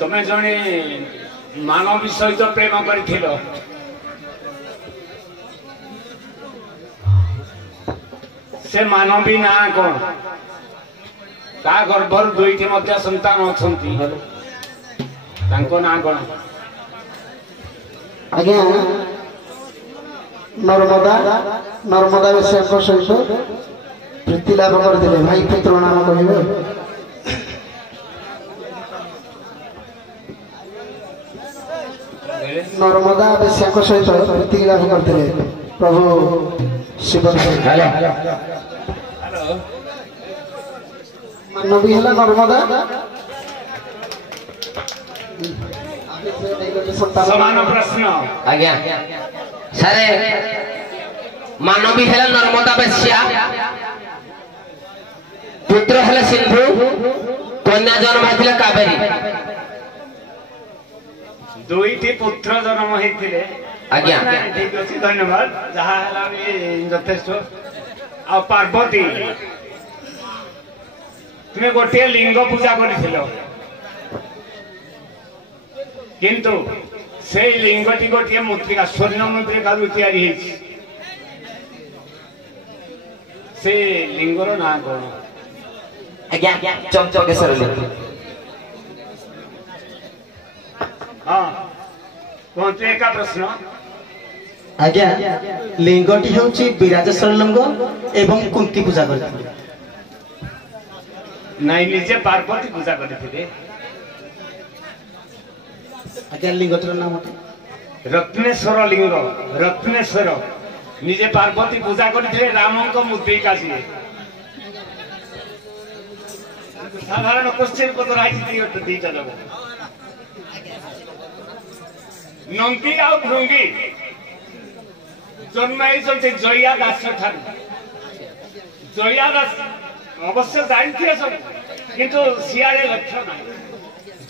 तुम्हें जड़े मानवी सहित प्रेम कर से मानवी ना कौन ता गर्भर दुईटी संतान अच्छा ना कौन आज्ञा नर्मदा नर्मदा विषय सहित प्रीति लाभ करते भाई पुत्र नाम कहे नर्मदा विषय सहित प्रीति लाभ करते प्रभु शिव मानवी है नर्मदा समान प्रश्न आज्ञा सारे मानवी है नर्मदा बेश्या पुत्र है सिंधु कन्या जन्म है कावेरी दुईटी पुत्र जन्म होते आज्ञा ठीक अच्छे धन्यवाद जहाँ यथेष आ पार्वती तुम्हें गोटे लिंग पूजा कर किंतु से लिंगटी गोटे मुद्रिका स्वर्ण मुद्रिका तैयारी से लिंगर ना कौन आज्ञा चमचकेश्वर लिंग हाँ कहते एक प्रश्न आज्ञा लिंगटी होची विराजेश्वर लिंग एवं कुंती पूजा करथिले नहीं निजे पार्वती पूजा करथिले आज्ञा लिंगटर नाम रत्नेश्वर लिंग रत्नेश्वर निजे पार्वती पूजा करथिले रामंक मुद्रिका सी साधारण क्वेश्चन पत्र आई दीटा जब नंदी आ भृंगी जन्म जया दास ठार जया दास अवश्य जानते सब किंतु सियाड़े लक्ष्य ना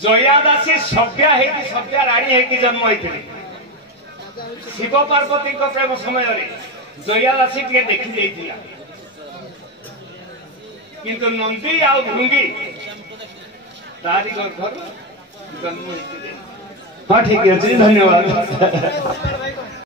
जया दासी सभ्या सभ्या राणी है जन्म होते शिव पार्वती प्रेम समय जया दासी टे देखी जाइए किंतु नंदी आ भृंगी तारी गर्भ जन्म होते हाँ ठीक है धन्यवाद।